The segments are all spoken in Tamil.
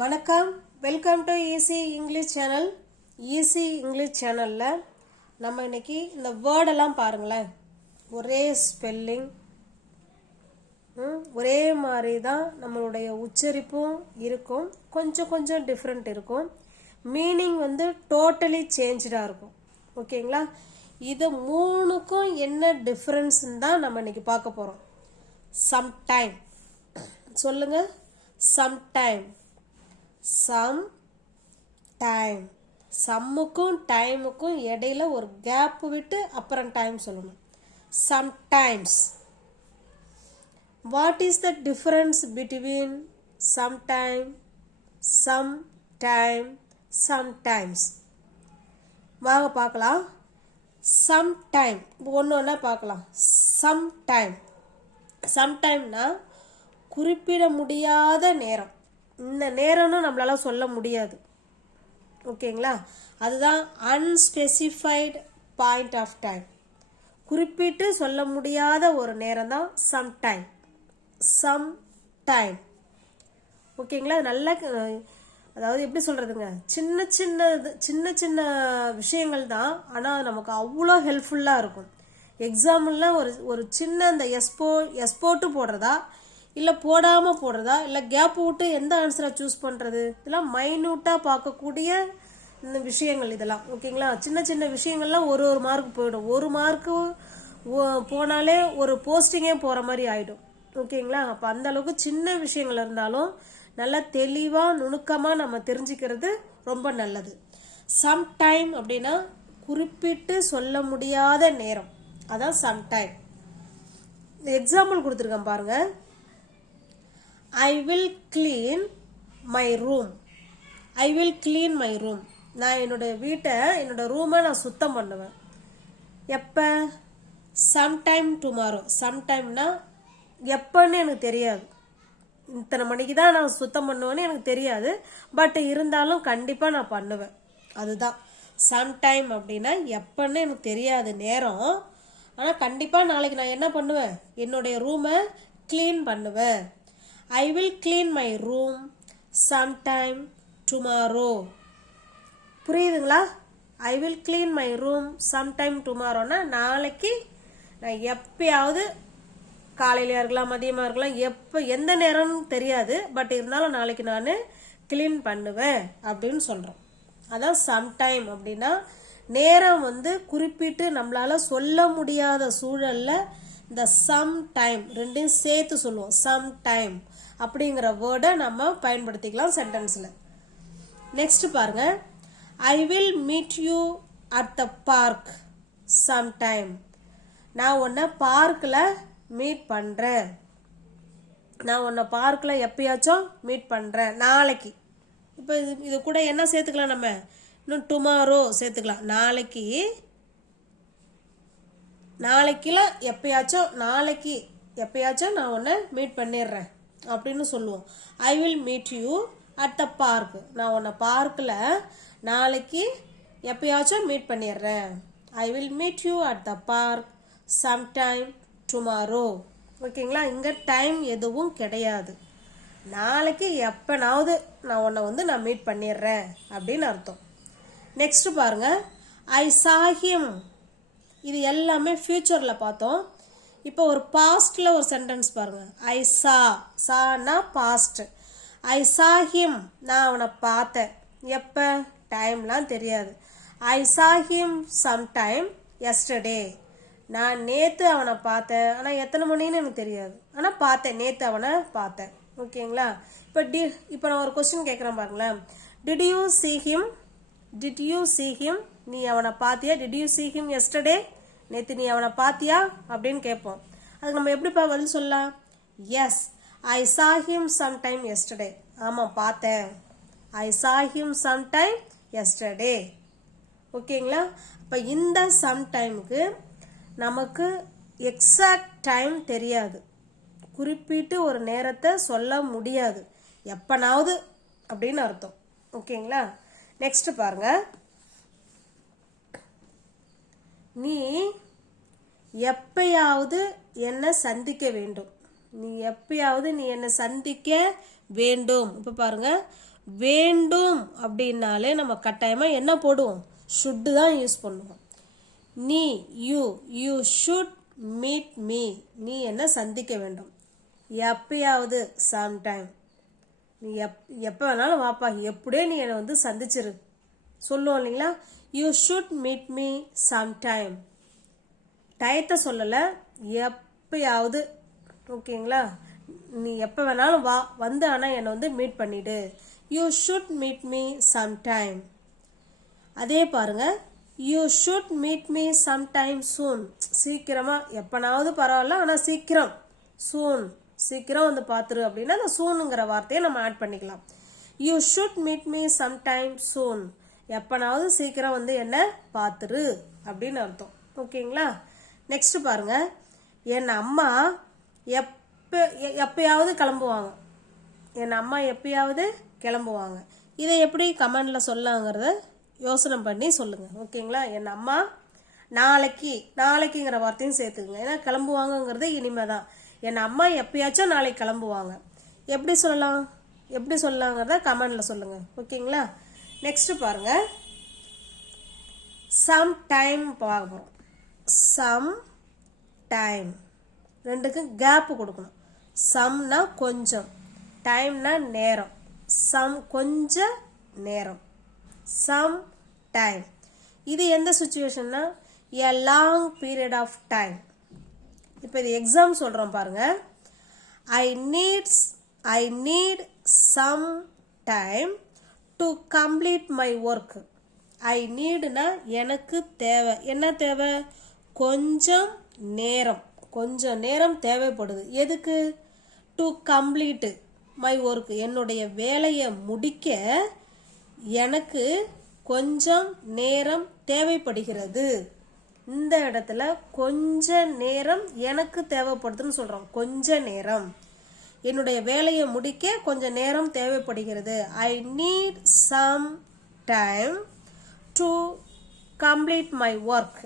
வணக்கம், welcome to easy English channel. Easy English சேனலில் நம்ம இன்னைக்கு இந்த வேர்டெல்லாம் பாருங்களேன். ஒரே ஸ்பெல்லிங், ஒரே மாதிரி தான் நம்மளுடைய உச்சரிப்பும் இருக்கும். கொஞ்சம் கொஞ்சம் டிஃப்ரெண்ட் இருக்கும். மீனிங் வந்து டோட்டலி சேஞ்சாக இருக்கும். ஓகேங்களா? இது மூணுக்கும் என்ன டிஃப்ரென்ஸ்ன்னு தான் நம்ம இன்னைக்கு பார்க்க போகிறோம். சம்டைம் சொல்லுங்க. Sometime, some time. சம்முக்கும் டைமுக்கும் இடையில ஒரு கேப் விட்டு அப்புறம் டைம் சொல்லணும். Sometimes. What is the difference between sometime, some time, sometimes? வாங்க பார்க்கலாம். சம்டைம் ஒன்று ஒன்றா பார்க்கலாம். சம்டைம், சம்டைம்னா குறிப்பிட முடியாத நேரம். இந்த நேரம்னு நம்மளால சொல்ல முடியாது. ஓகேங்களா? அதுதான் அன்ஸ்பெசிஃபைடு பாயிண்ட் ஆஃப் டைம். குறிப்பிட்டு சொல்ல முடியாத ஒரு நேரம் தான் சம்டைம். சம்டைம். ஓகேங்களா? நல்ல, அதாவது எப்படி சொல்றதுங்க, சின்ன சின்ன விஷயங்கள் தான், ஆனால் நமக்கு அவ்வளோ ஹெல்ப்ஃபுல்லாக இருக்கும். எக்ஸாம்பிள்லாம் ஒரு சின்ன இந்த எஸ்போட்டு போடுறதா இல்லை போடாமல் போடுறதா இல்லை கேப் விட்டு எந்த ஆன்சரை சூஸ் பண்ணுறது, இதெல்லாம் மைன்யூட்டாக பார்க்கக்கூடிய இந்த விஷயங்கள் இதெல்லாம். ஓகேங்களா? சின்ன சின்ன விஷயங்கள்லாம் ஒரு மார்க் போயிடும். ஒரு மார்க்கு போனாலே ஒரு போஸ்டிங்கே போகிற மாதிரி ஆகிடும். ஓகேங்களா? அப்போ அந்த அளவுக்கு சின்ன விஷயங்கள் இருந்தாலும் நல்லா தெளிவாக நுணுக்கமாக நம்ம தெரிஞ்சுக்கிறது ரொம்ப நல்லது. சம்டைம் அப்படின்னா குறிப்பிட்டு சொல்ல முடியாத நேரம், அதான் சம்டைம். எக்ஸாம்பிள் கொடுத்துருக்கேன் பாருங்க. I will clean my room. I will clean my room. நான் என்னோட வீட்டை, என்னோட ரூமை நான் சுத்தம் பண்ணுவேன். எப்போ? sometime tomorrow. சம்டைம்னா எப்போன்னு எனக்கு தெரியாது. இத்தனை மணிக்கு தான் நான் சுத்தம் பண்ணுவேன்னு எனக்கு தெரியாது. பட் இருந்தாலும் கண்டிப்பாக நான் பண்ணுவேன். அதுதான் சம்டைம் அப்படின்னா எப்போன்னு எனக்கு தெரியாது நேரம். ஆனால் கண்டிப்பாக நாளைக்கு நான் என்ன பண்ணுவேன், என்னுடைய ரூமை க்ளீன் பண்ணுவேன். I will clean my room sometime tomorrow. புரியுதுங்களா? I will clean my room sometime tomorrowனா நாளைக்கு நான் எப்பயாவது, காலையில இருக்கலாம், மதியமாக இருக்கலாம், எந்த நேரம்னு தெரியாது. பட் இருந்தாலும் நாளைக்கு நான் க்ளீன் பண்ணுவேன் அப்படின்னு சொல்கிறோம். அதான் சம்டைம் அப்படின்னா நேரம் வந்து குறிப்பிட்டு நம்மளால சொல்ல முடியாத சூழல்ல இந்த சம் டைம் ரெண்டையும் சேர்த்து சொல்லுவோம். சம் டைம் அப்படிங்கிற வேர்டை நம்ம பயன்படுத்திக்கலாம் சென்டென்ஸில். நெக்ஸ்ட் பாருங்க. I will meet you at the park sometime. நான் உன்னை பார்க்கில் மீட் பண்ணுறேன். நான் உன்னை பார்க்கில் எப்பயாச்சும் மீட் பண்ணுறேன் நாளைக்கு. இப்போ இது கூட என்ன சேர்த்துக்கலாம், நம்ம இன்னும் டுமாரோ சேர்த்துக்கலாம். நாளைக்குலாம் எப்பயாச்சும் நான் உன்னை மீட் பண்ணிடுறேன் அப்படின்னு சொல்லுவோம். I will meet you at the park. நான் உன்னை பார்க்கில் நாளைக்கு எப்பயாச்சும் மீட் பண்ணிடுறேன். I will meet you at the park sometime tomorrow. ஓகேங்களா? இங்கே டைம் எதுவும் கிடையாது. நாளைக்கு எப்பனாவது நான் உன்னை நான் மீட் பண்ணிடுறேன் அப்படின்னு அர்த்தம். நெக்ஸ்ட் பாருங்க. ஐ saw him. இது எல்லாமே ஃபியூச்சரில் பார்த்தோம். இப்போ ஒரு பாஸ்டில் ஒரு சென்டென்ஸ் பாருங்க. ஐ சானா பாஸ்ட். ஐ saw him. நான் அவனை பார்த்தேன். எப்போ? டைம்லாம் தெரியாது. ஐ saw him sometime yesterday. நான் நேற்று அவனை பார்த்தேன். ஆனால் எத்தனை மணின்னு எனக்கு தெரியாது. ஆனால் பார்த்தேன், நேற்று அவனை பார்த்தேன். ஓகேங்களா? இப்போ நான் ஒரு கொஸ்டின் கேட்குறேன் பாருங்களேன். Did you see him? நீ அவனை பார்த்தியா? Did you see him yesterday? நேற்று நீ அவனை பார்த்தியா அப்படின்னு கேட்போம். அதுக்கு நம்ம எப்படிப்பா பதில் சொல்லலாம்? எஸ், ஐ saw him sometime yesterday. ஆமாம், பார்த்தேன். ஐ saw him sometime yesterday. ஓகேங்களா? இப்போ இந்த சம்டைமுக்கு நமக்கு எக்ஸாக்ட் டைம் தெரியாது. குறிப்பிட்டு ஒரு நேரத்தை சொல்ல முடியாது. எப்பனாவது அப்படின்னு அர்த்தம். ஓகேங்களா? நெக்ஸ்ட் பாருங்க. நீ எப்பயாவது என்னை சந்திக்க வேண்டும். நீ என்னை சந்திக்க வேண்டும். இப்போ பாருங்க, வேண்டும் அப்படின்னாலே நம்ம கட்டாயமாக என்ன போடுவோம், ஷுட்டு தான் யூஸ் பண்ணுவோம். நீ யூ ஷுட் மீட் மீ, நீ என்ன சந்திக்க வேண்டும். எப்பயாவது சம்டைம், நீ எப்போ வேணாலும் வாப்பா, எப்படியே நீ என்னை வந்து சந்திச்சிரு சொல்லுவோம் இல்லைங்களா. You should meet me sometime, டயத்தை சொல்லலை, எப்பயாவது. ஓகேங்களா, நீ எப்போ வேணாலும் வா, வந்து ஆனால் என்னை வந்து மீட் பண்ணிவிடு. You should meet me sometime. அதே பாருங்க, you should meet me sometime soon, சீக்கிரமாக, எப்போனாவது பரவாயில்ல ஆனால் சீக்கிரம், சூன், சீக்கிரம் வந்து பார்த்துரு அப்படின்னா அந்த சூனுங்கிற வார்த்தையை நம்ம ஆட் பண்ணிக்கலாம். You should meet me sometime soon, எப்போனாவது சீக்கிரம் வந்து என்ன பார்த்துரு அப்படின்னு அர்த்தம். ஓகேங்களா. நெக்ஸ்ட் பாருங்க, என் அம்மா எப்பயாவது கிளம்புவாங்க. என் அம்மா எப்பயாவது கிளம்புவாங்க. இதை எப்படி கமெண்டில் சொல்லாங்கிறத யோசனை பண்ணி சொல்லுங்கள். ஓகேங்களா. என் அம்மா நாளைக்குங்கிற வார்த்தையும் சேர்த்துக்குங்க, ஏன்னா கிளம்புவாங்கங்கிறது இனிமே தான். என் அம்மா எப்பயாச்சும் நாளைக்கு கிளம்புவாங்க. எப்படி சொல்லலாங்கிறத கமெண்டில் சொல்லுங்கள். ஓகேங்களா. நெக்ஸ்ட் பாருங்க, சம் டைம் பார்ப்போம். சம் டைம், ரெண்டுக்கும் கேப் கொடுக்கணும். சம்னா கொஞ்சம், டைம்னா நேரம். சம் கொஞ்ச நேரம், சம் டைம். இது எந்த சுச்சுவேஷன்னா, a long period of time. இப்போ இது எக்ஸாம் சொல்கிறோம் பாருங்க. I need some time to complete my work. I needனா எனக்கு தேவை, என்ன தேவை, கொஞ்சம் நேரம் தேவைப்படுது. எதுக்கு, டு கம்ப்ளீட் மை ஒர்க், என்னுடைய வேலையை முடிக்க எனக்கு கொஞ்சம் நேரம் தேவைப்படுகிறது. இந்த இடத்துல கொஞ்ச நேரம் எனக்கு தேவைப்படுதுன்னு சொல்கிறோம். கொஞ்ச நேரம், என்னுடைய வேலையை முடிக்க கொஞ்சம் நேரம் தேவைப்படுகிறது. I need some time to complete my work.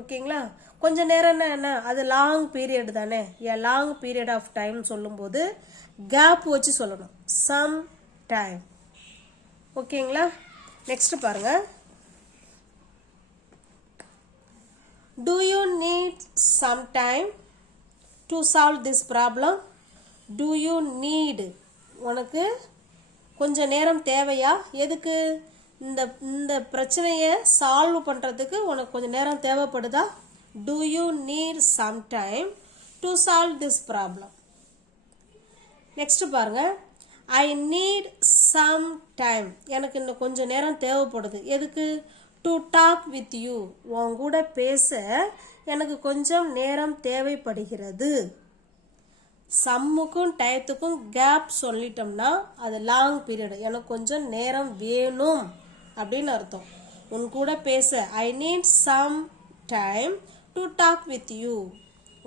ஓகேங்களா. கொஞ்சம் நேரம்னா என்ன, அது லாங் பீரியட் தானே. A long period of time சொல்லும்போது கேப் வச்சு சொல்லணும், சம் டைம். ஓகேங்களா. நெக்ஸ்ட் பாருங்க, do you need some time to solve this problem? Do you need, உனக்கு கொஞ்சம் நேரம் தேவையா, எதுக்கு, இந்த பிரச்சனையை சால்வ் பண்ணுறதுக்கு உனக்கு கொஞ்சம் நேரம் தேவைப்படுதா. Do you need some time to solve this problem? Next பாருங்க, I need some time, எனக்கு இன்னும் கொஞ்சம் நேரம் தேவைப்படுது. எதுக்கு, டு டாக் வித் யூ, உன் கூட பேச எனக்கு கொஞ்சம் நேரம் தேவைப்படுகிறது. சம்முக்கும் டயத்துக்கும் கேப் சொல்லிட்டோம்னா அது லாங் பீரியட், எனக்கு கொஞ்சம் நேரம் வேணும் அப்படின்னு அர்த்தம். உன் கூட பேச, I need some time to talk with you,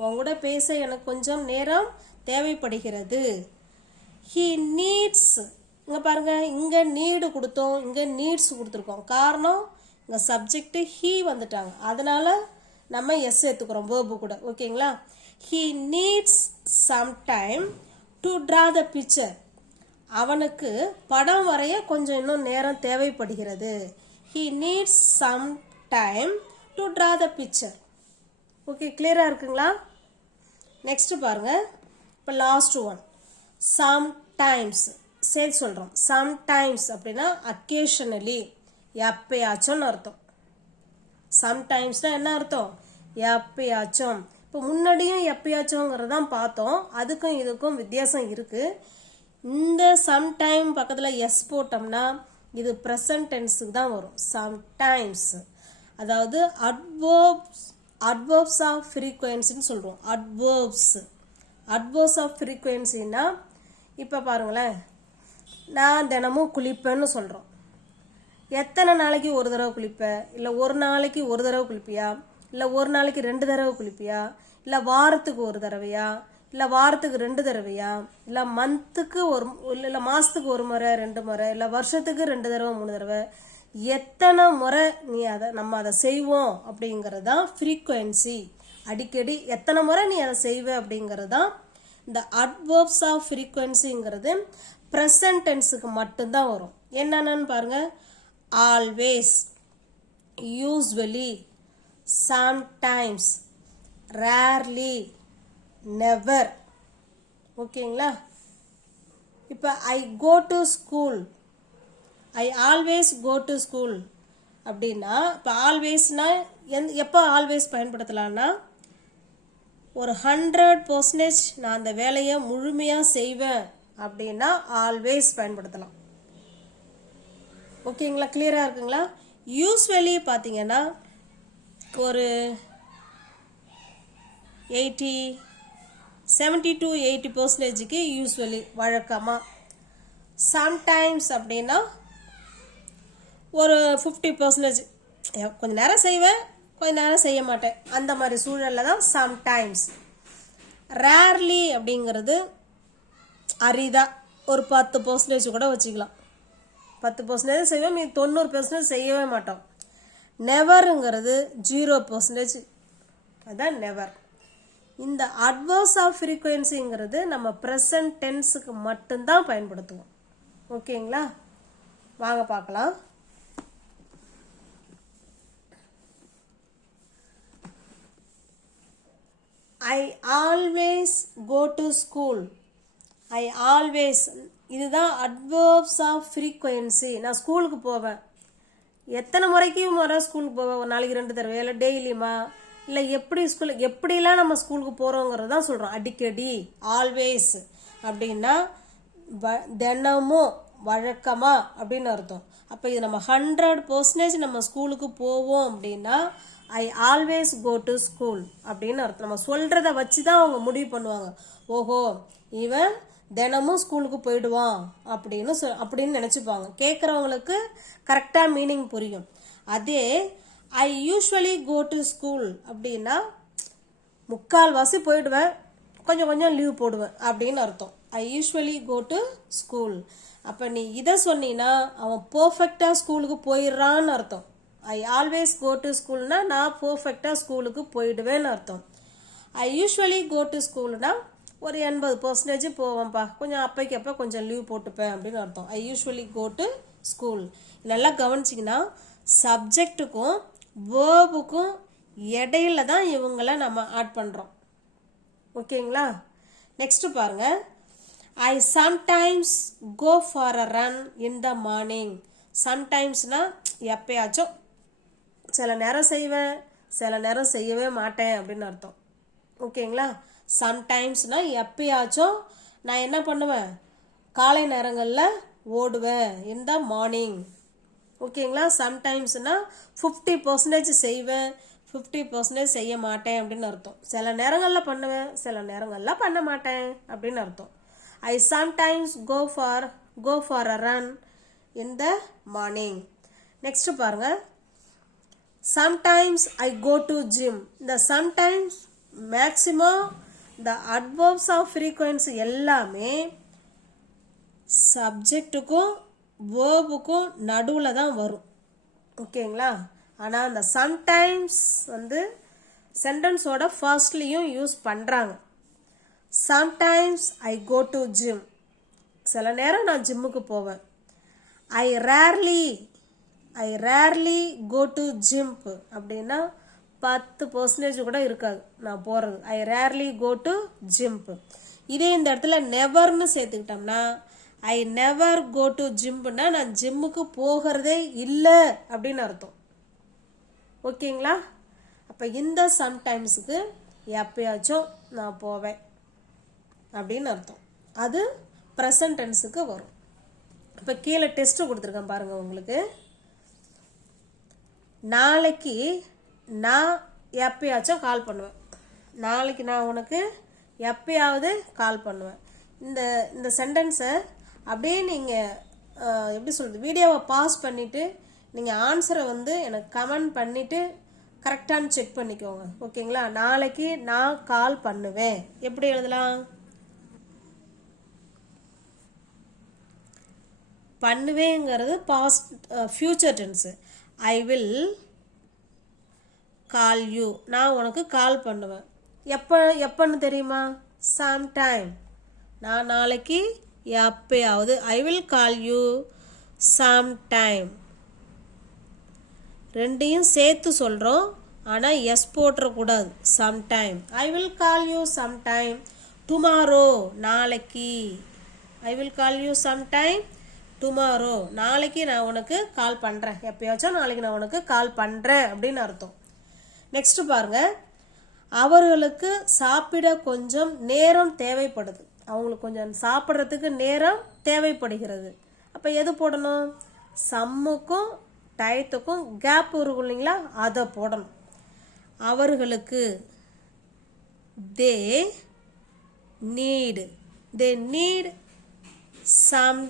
உன் கூட பேச எனக்கு கொஞ்சம் நேரம் தேவைப்படுகிறது. ஹி நீட்ஸ், இங்கே பாருங்க, இங்கே நீடு கொடுத்தோம், இங்கே நீட்ஸ் கொடுத்துருக்கோம். காரணம், இங்கே சப்ஜெக்ட் ஹீ வந்துட்டாங்க, அதனால நம்ம எஸ் எடுத்துக்கிறோம் வேர்பு கூட. ஓகேங்களா. He needs some time to draw the picture, அவனுக்கு படம் வரைய கொஞ்சம் இன்னும் நேரம் தேவைப்படுகிறது. He needs some time to draw the picture. Okay, கிளியராக இருக்குங்களா. நெக்ஸ்ட் பாருங்க, இப்போ லாஸ்ட் ஒன், சம்டைம்ஸ் சேர்த்து சொல்கிறோம். சம்டைம்ஸ் அப்படின்னா அக்கேஷனலி, எப்பயாச்சும்னு அர்த்தம். சம்டைம்ஸ்னால் என்ன அர்த்தம், எப்பயாச்சும். இப்போ முன்னாடியும் எப்பயாச்சும்ங்கிறது தான் பார்த்தோம், அதுக்கும் இதுக்கும் வித்தியாசம் இருக்குது. இந்த சம்டைம் பக்கத்தில் எஸ் போட்டோம்னா இது ப்ரெசன்ட் டென்ஸுக்கு தான் வரும். சம்டைம்ஸ் அதாவது அட்வர்ப்ஸ் ஆஃப் ஃப்ரீக்வன்சின்னு சொல்கிறோம். அட்வர்ப்ஸ் ஆஃப் ஃப்ரீக்வன்சின்னா, இப்போ பாருங்களேன், நான் தினமும் குளிப்பேன்னு சொல்கிறோம். எத்தனை நாளைக்கு ஒரு தடவை குளிப்ப, இல்லை ஒரு நாளைக்கு ஒரு தடவை குளிப்பியா, இல்லை ஒரு நாளைக்கு 2 தடவை குளிப்பியா, இல்லை வாரத்துக்கு ஒரு தடவையா, இல்லை வாரத்துக்கு 2 தடவையா, இல்லை மந்த்துக்கு இல்லை மாதத்துக்கு 1 முறை 2 முறை, இல்லை வருஷத்துக்கு 2 தடவை 3 தடவை, எத்தனை முறை நம்ம அதை செய்வோம் அப்படிங்கிறது தான் ஃப்ரீக்வன்சி. அடிக்கடி எத்தனை முறை நீ அதை செய்வ அப்படிங்கிறது தான் இந்த அட்வர்ப்ஸ் ஆஃப் ஃப்ரீக்வன்சிங்கிறது. ப்ரெசன்ட் டென்ஸுக்கு மட்டும்தான் வரும். என்னென்னு பாருங்க. Always, usually, sometimes, rarely, never. ஓகேங்களா? இப்போ I go to school, I always go to school அப்படின்னா இப்போ ஆல்வேஸ்னா எப்போ ஆல்வேஸ் பயன்படுத்தலான்னா ஒரு 100% நான் அந்த வேலையை முழுமையாக செய்வேன் அப்படின்னா ஆல்வேஸ் பயன்படுத்தலாம். ஓகேங்களா? கிளியராக இருக்குங்களா? யூஸ்வலி பார்த்தீங்கன்னா ஒரு 70 to 80% யூஸ்வலி வழக்கமாக. சம்டைம்ஸ் அப்படின்னா ஒரு 50%. கொஞ்சம் நேரம் செய்வேன், கொஞ்ச நேரம் செய்ய மாட்டேன், அந்த மாதிரி சூழலில் தான் சம்டைம்ஸ். ரேர்லி அப்படிங்கிறது அரிதா, ஒரு 10% கூட வச்சுக்கலாம். 10% செய்வோம், மீது 90% செய்யவே மாட்டோம். நெவருங்கிறது 0%. அதுதான் நெவர். இந்த அட்வர்ஸ் ஆஃப் ஃப்ரீக்வன்சிங்கிறது நம்ம ப்ரெசன்ட் டென்ஸுக்கு மட்டும்தான் பயன்படுத்துவோம். ஓகேங்களா? வாங்க பார்க்கலாம். I always go to school. I always, இதுதான் அட்வர்ப்ஸ் ஆஃப் ஃப்ரீக்வன்சி. நான் ஸ்கூலுக்கு போவேன். எத்தனை முறை ஸ்கூலுக்கு போவேன்? ஒரு நாளைக்கு 2 தடவை, இல்லை டெய்லியுமா, இல்லை எப்படி எப்படிலாம் நம்ம ஸ்கூலுக்கு போகிறோங்கிறது தான் சொல்கிறோம். அடிக்கடி, ஆல்வேஸ் அப்படின்னா தினமும், வழக்கமா அப்படின்னு அர்த்தம். அப்போ இது நம்ம 100% நம்ம ஸ்கூலுக்கு போவோம் அப்படின்னா I always go to school அப்படின்னு அர்த்தம். நம்ம சொல்கிறத வச்சு தான் அவங்க முடிவு பண்ணுவாங்க. ஓஹோ, இவன் தினமும் ஸ்கூலுக்கு போயிடுவான் அப்படின்னு நினச்சிப்பாங்க. கேட்குறவங்களுக்கு கரெக்டாக மீனிங் புரியும். அதே I usually go to school அப்படின்னா 3/4 போயிடுவேன், கொஞ்சம் லீவ் போடுவேன் அப்படின்னு அர்த்தம். I usually go to school. அப்போ நீ இதை சொன்னீங்கன்னா அவன் பர்ஃபெக்டாக ஸ்கூலுக்கு போயிடுறான்னு அர்த்தம். ஐ ஆல்வேஸ் கோ டு ஸ்கூல்னா நான் பர்ஃபெக்டாக ஸ்கூலுக்கு போயிடுவேன்னு அர்த்தம். ஐ யூஸ்வலி கோ டு ஸ்கூல்னா ஒரு 80% போவேன்ப்பா, கொஞ்சம் அப்பைக்கு அப்போ கொஞ்சம் லீவ் போட்டுப்பேன் அப்படின்னு அர்த்தம். I usually go to school. நல்லா கவனிச்சிங்கன்னா சப்ஜெக்டுக்கும் வேர்புக்கும் இடையில தான் இவங்களை நம்ம ஆட் பண்ணுறோம். ஓகேங்களா? நெக்ஸ்ட் பாருங்க. I sometimes go for a run in the morning. சம்டைம்ஸ்னா எப்பயாச்சும், சில நேரம் செய்வேன், சில நேரம் செய்யவே மாட்டேன் அப்படின்னு அர்த்தம். ஓகேங்களா? சம்டைம்ஸ்னா எப்பயாச்சும் நான் என்ன பண்ணுவேன், காலை நேரங்களில் ஓடுவேன் இன் த மார்னிங். ஓகேங்களா? சம்டைம்ஸ்னா 50% செய்வேன், 50% செய்ய மாட்டேன் அப்படின்னு அர்த்தம். சில நேரங்களில் பண்ணுவேன், சில நேரங்களில் பண்ண மாட்டேன் அப்படின்னு அர்த்தம். I sometimes go for a run in the morning. Next பாருங்க. Sometimes I go to gym. இந்த சம்டைம்ஸ் மேக்சிமம் இந்த அட்வர்ப்ஸ் ஆஃப் ஃப்ரீக்வன்சி எல்லாமே சப்ஜெக்டுக்கும் வேர்புக்கும் நடுவில் தான் வரும். ஓகேங்களா? ஆனால் அந்த சம்டைம்ஸ் சென்டென்ஸோட ஃபர்ஸ்ட்லேயும் யூஸ் பண்ணுறாங்க. Sometimes I go to gym, சில நேரம் நான் ஜிம்முக்கு போவேன். I rarely go to gym அப்படின்னா 10% கூட இருக்காது நான் போகிறது. I rarely go to gym. இதே இந்த இடத்துல நெவர்னு சேர்த்துக்கிட்டோம்னா ஐ நெவர் கோ டு ஜிம்னா நான் ஜிம்முக்கு போகிறதே இல்லை அப்படின்னு அர்த்தம். ஓகேங்களா? அப்போ இந்த சம்டைம்ஸுக்கு எப்பயாச்சும் நான் போவேன் அப்படின்னு அர்த்தம். அது ப்ரெசன்ட் டென்ஸுக்கு வரும். இப்போ கீழே டெஸ்ட்டு கொடுத்துருக்கேன் பாருங்கள் உங்களுக்கு. நாளைக்கு நான் எப்பயாச்சும் கால் பண்ணுவேன். நாளைக்கு நான் உனக்கு எப்பயாவது கால் பண்ணுவேன். இந்த சென்டென்ஸை அப்படியே நீங்கள் எப்படி சொல்கிறது, வீடியோவை பாஸ் பண்ணிவிட்டு நீங்கள் ஆன்சரை எனக்கு கமெண்ட் பண்ணிவிட்டு கரெக்டானு செக் பண்ணிக்கோங்க. ஓகேங்களா? நாளைக்கு நான் கால் பண்ணுவேன் எப்படி எழுதலாம்? பண்ணுவேங்கிறது past future tense. I will call you, நான் உனக்கு கால் பண்ணுவேன். எப்போன்னு தெரியுமா? சம்டைம். நான் நாளைக்கு எப்பயாவது. I will call you some time. ரெண்டையும் சேர்த்து சொல்கிறோம், ஆனால் எஸ் போட்டுறக்கூடாது. Sometime. I will call you sometime tomorrow, நாளைக்கு. I will call you sometime tomorrow, நாளைக்கு நான் உனக்கு கால் பண்ணுறேன். எப்பயாச்சும் நாளைக்கு நான் உனக்கு கால் பண்ணுறேன் அப்படின்னு அர்த்தம். நெக்ஸ்ட் பாருங்க, அவர்களுக்கு சாப்பிட கொஞ்சம் நேரம் தேவைப்படுது. அவங்களுக்கு கொஞ்சம் சாப்பிட்றதுக்கு நேரம் தேவைப்படுகிறது. அப்போ எது போடணும்? சம்முக்கும் டயத்துக்கும் கேப் இருக்கும் இல்லைங்களா, அதை போடணும். அவர்களுக்கு they need some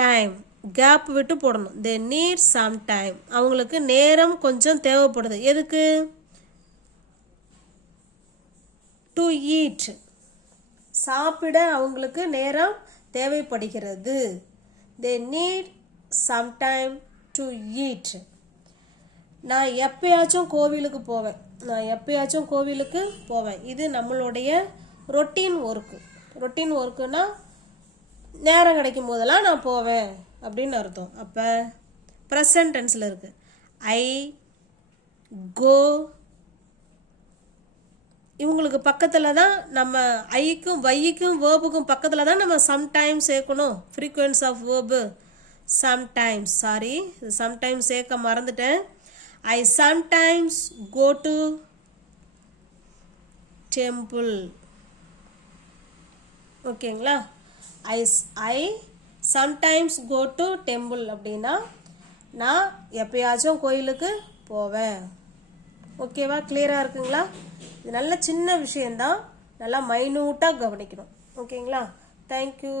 time. Gap விட்டு போடணும். They need some time. அவங்களுக்கு நேரம் கொஞ்சம் தேவைப்படுது. எதுக்கு? To eat. சாப்பிட அவங்களுக்கு நேரம் தேவைப்படுகிறது. They need some time to eat. நான் எப்பயாச்சும் கோவிலுக்கு போவேன். இது நம்மளுடைய ரொட்டீன் ஒர்க்குன்னா நேரம் கிடைக்கும் போதெல்லாம் நான் போவேன் அப்படின்னு அர்த்தம். அப்போ ப்ரெசன்ட் டென்ஸில் இருக்குது. ஐ கோ. இவங்களுக்கு பக்கத்தில் தான் நம்ம ஐக்கும் வைக்கும் வேர்புக்கும் பக்கத்தில் தான் நம்ம சம்டைம்ஸ் சேர்க்கணும். Frequency of verb sometimes. Sorry, sometimes சேர்க்க மறந்துட்டேன். I sometimes go to temple. ஓகேங்களா? I sometimes go to temple அப்படின்னா நான் எப்பயாச்சும் கோயிலுக்கு போவேன். ஓகேவா? கிளியராக இருக்குங்களா? இது நல்ல சின்ன விஷயந்தான், நல்லா மைனூட்டாக கவனிக்கணும். ஓகேங்களா? தேங்க்யூ.